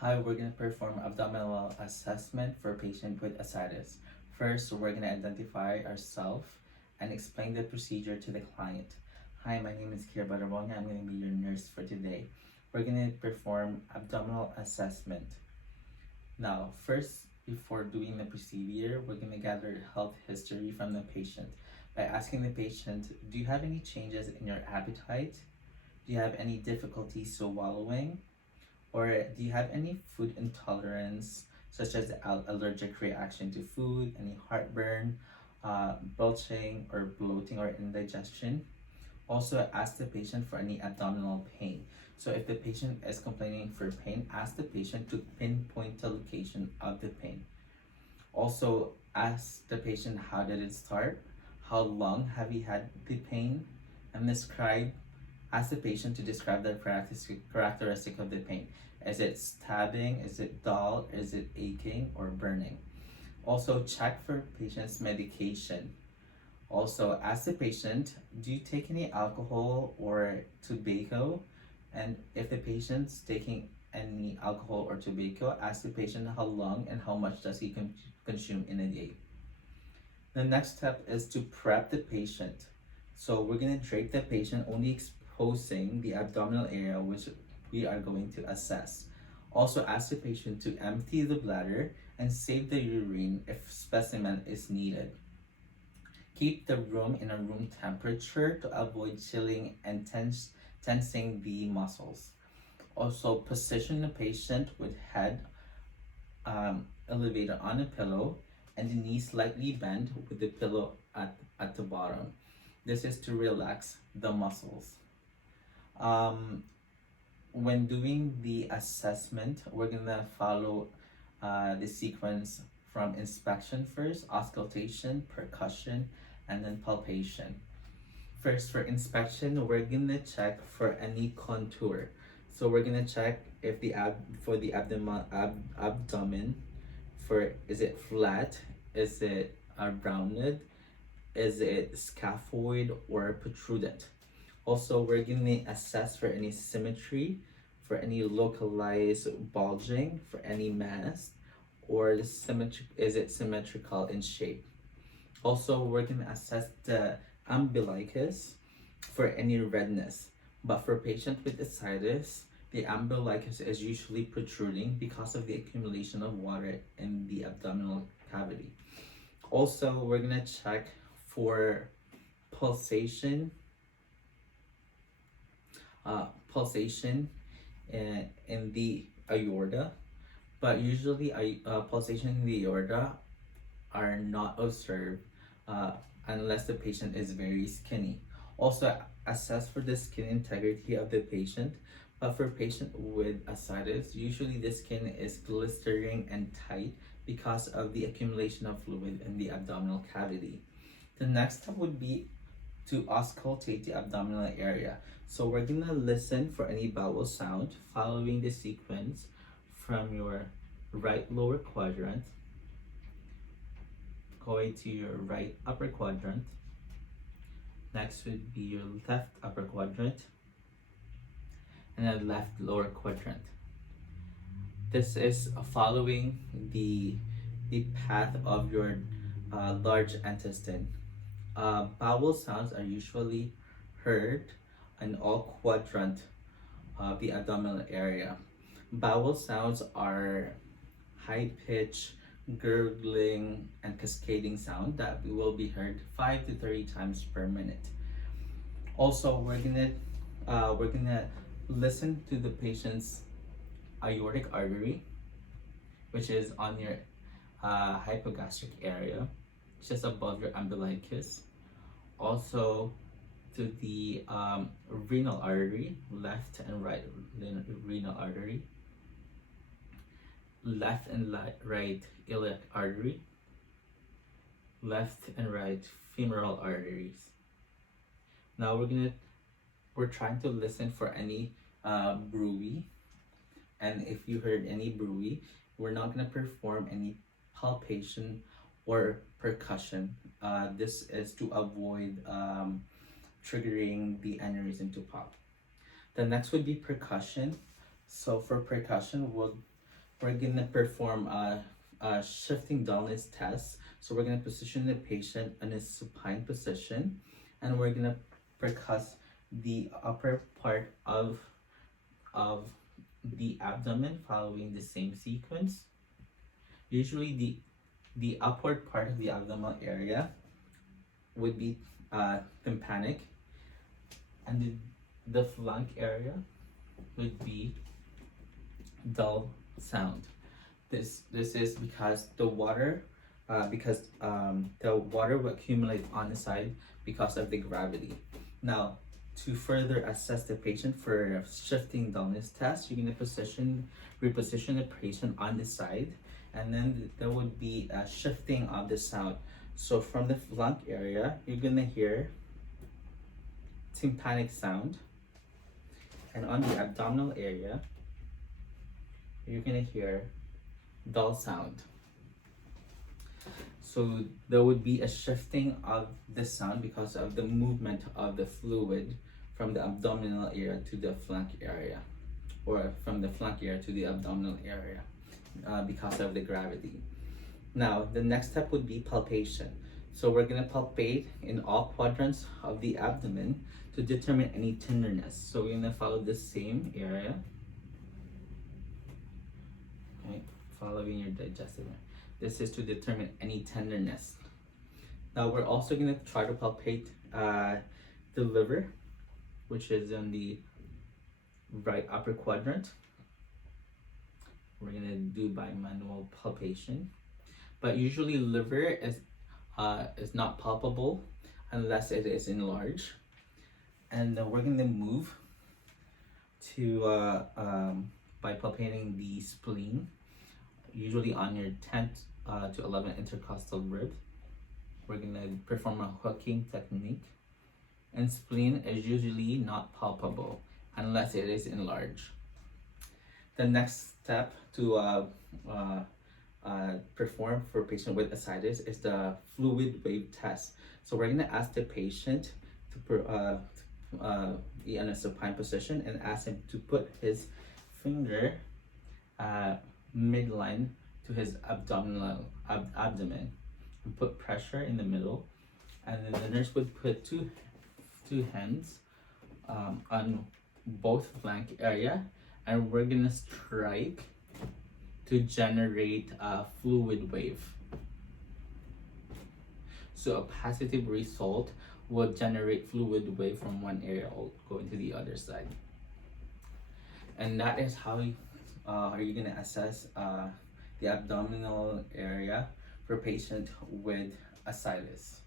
Hi, we're going to perform abdominal assessment for patient with ascites. First, we're going to identify ourselves and explain the procedure to the client. Hi, my name is Kira Barabonia. I'm going to be your nurse for today. We're going to perform abdominal assessment. Now, first, before doing the procedure, we're going to gather health history from the patient by asking the patient, do you have any changes in your appetite? Do you have any difficulty swallowing? Or do you have any food intolerance, such as allergic reaction to food, any heartburn, belching, or bloating or indigestion? Also, ask the patient for any abdominal pain. So if the patient is complaining for pain, ask the patient to pinpoint the location of the pain. Also, ask the patient how did it start, how long have you had the pain, and ask the patient to describe the characteristic of the pain. Is it stabbing? Is it dull? Is it aching or burning? Also, check for patient's medication. Also, ask the patient, do you take any alcohol or tobacco? And if the patient's taking any alcohol or tobacco, ask the patient how long and how much does he consume in a day. The next step is to prep the patient. So we're going to drape the patient, only exposing the abdominal area which we are going to assess. Also, ask the patient to empty the bladder and save the urine if specimen is needed. Keep the room in a room temperature to avoid chilling and tensing the muscles. Also, position the patient with head elevated on a pillow and the knees slightly bent with the pillow at the bottom. This is to relax the muscles. When doing the assessment, we're gonna follow the sequence from inspection first, auscultation, percussion, and then palpation. First, for inspection, we're gonna check for any contour. So we're gonna check if the abdomen, for is it flat, is it rounded, is it scaphoid or protruded. Also, we're gonna assess for any symmetry, for any localized bulging, for any mass, or is it symmetrical in shape. Also, we're gonna assess the umbilicus for any redness. But for patients with ascites, the umbilicus is usually protruding because of the accumulation of water in the abdominal cavity. Also, we're gonna check for pulsation in the aorta, but usually pulsation in the aorta are not observed unless the patient is very skinny. Also, assess for the skin integrity of the patient, but for patient with ascites, usually the skin is glistering and tight because of the accumulation of fluid in the abdominal cavity. The next step would be to auscultate the abdominal area. So we're gonna listen for any bowel sound following the sequence from your right lower quadrant going to your right upper quadrant. Next would be your left upper quadrant and then left lower quadrant. This is following the path of your large intestine. Bowel sounds are usually heard in all quadrant of the abdominal area. Bowel sounds are high pitch, gurgling, and cascading sound that will be heard 5 to 30 times per minute. Also, we're gonna listen to the patient's aortic artery, which is on your hypogastric area, just above your umbilicus. Also, to the renal artery, left and right renal artery, left and right iliac artery, left and right femoral arteries. Now we're trying to listen for any bruit, and if you heard any bruit, we're not gonna perform any palpation or percussion. This is to avoid triggering the aneurysm to pop. The next would be percussion. So for percussion, we're gonna perform a shifting dullness test. So we're gonna position the patient in a supine position, and we're gonna percuss the upper part of the abdomen following the same sequence. Usually the upward part of the abdominal area would be tympanic, and the flank area would be dull sound. This is because the water will accumulate on the side because of the gravity. Now, to further assess the patient for a shifting dullness test, you're gonna reposition the patient on the side, and then there would be a shifting of the sound. So from the flank area, you're gonna hear tympanic sound, and on the abdominal area, you're gonna hear dull sound. So there would be a shifting of the sound because of the movement of the fluid from the abdominal area to the flank area, or from the flank area to the abdominal area, because of the gravity. Now, the next step would be palpation. So we're gonna palpate in all quadrants of the abdomen to determine any tenderness. So we're gonna follow the same area, okay, following your digestive area. This is to determine any tenderness. Now we're also gonna try to palpate the liver, which is in the right upper quadrant. We're gonna do by manual palpation, but usually liver is not palpable unless it is enlarged. And we're gonna move to by palpating the spleen, usually on your 10th to 11th intercostal rib. We're gonna perform a hooking technique, and spleen is usually not palpable unless it is enlarged. The next step to perform for patient with ascites is the fluid wave test. So we're gonna ask the patient to be in a supine position and ask him to put his finger midline to his abdomen and put pressure in the middle, and then the nurse would put two hands on both flank area, and we're gonna strike to generate a fluid wave. So a positive result will generate fluid wave from one area going to the other side. And that is how are you gonna assess the abdominal area for patient with ascites.